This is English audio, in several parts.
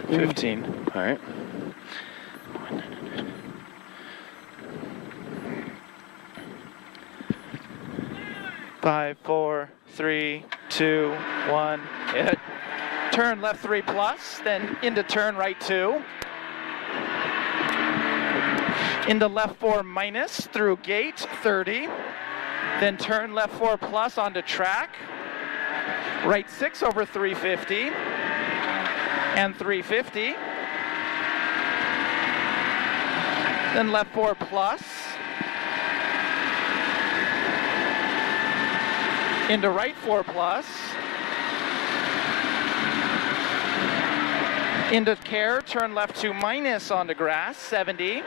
15. All right. 5, 4, 3, 2, 1. Hit. Turn left 3 plus, then into turn right 2. Into left 4 minus through gate 30. Then turn left 4 plus onto track. Right 6 over 350. And 350. Then left 4 plus. Into right 4 plus. Into care, turn left 2 minus onto grass, 70.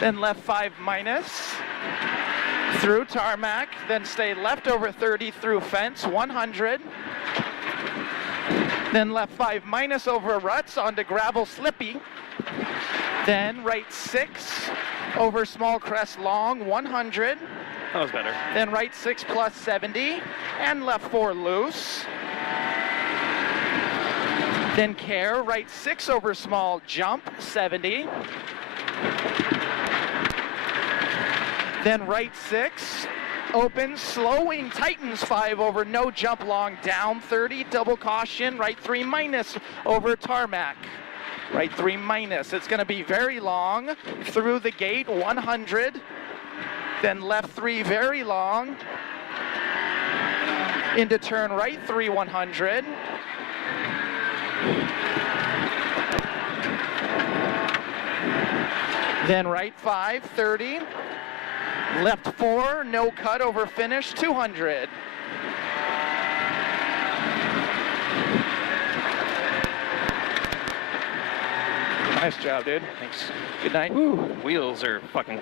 Then left 5 minus through tarmac, then stay left over 30 through fence, 100. Then left 5 minus over ruts onto gravel slippy. Then right 6 over small crest long, 100. That was better. Then right 6 plus 70, and left 4 loose. Then care, right 6 over small jump, 70. Then right 6, open, slowing, tightens 5 over no jump long, down 30, double caution, right 3 minus over tarmac. Right 3 minus, it's gonna be very long, through the gate, 100. Then left 3 very long, into turn right 3, 100. Then right 5, 30. Left 4, no cut over finish, 200. Nice job, dude. Thanks. Good night. Woo. Wheels are fucking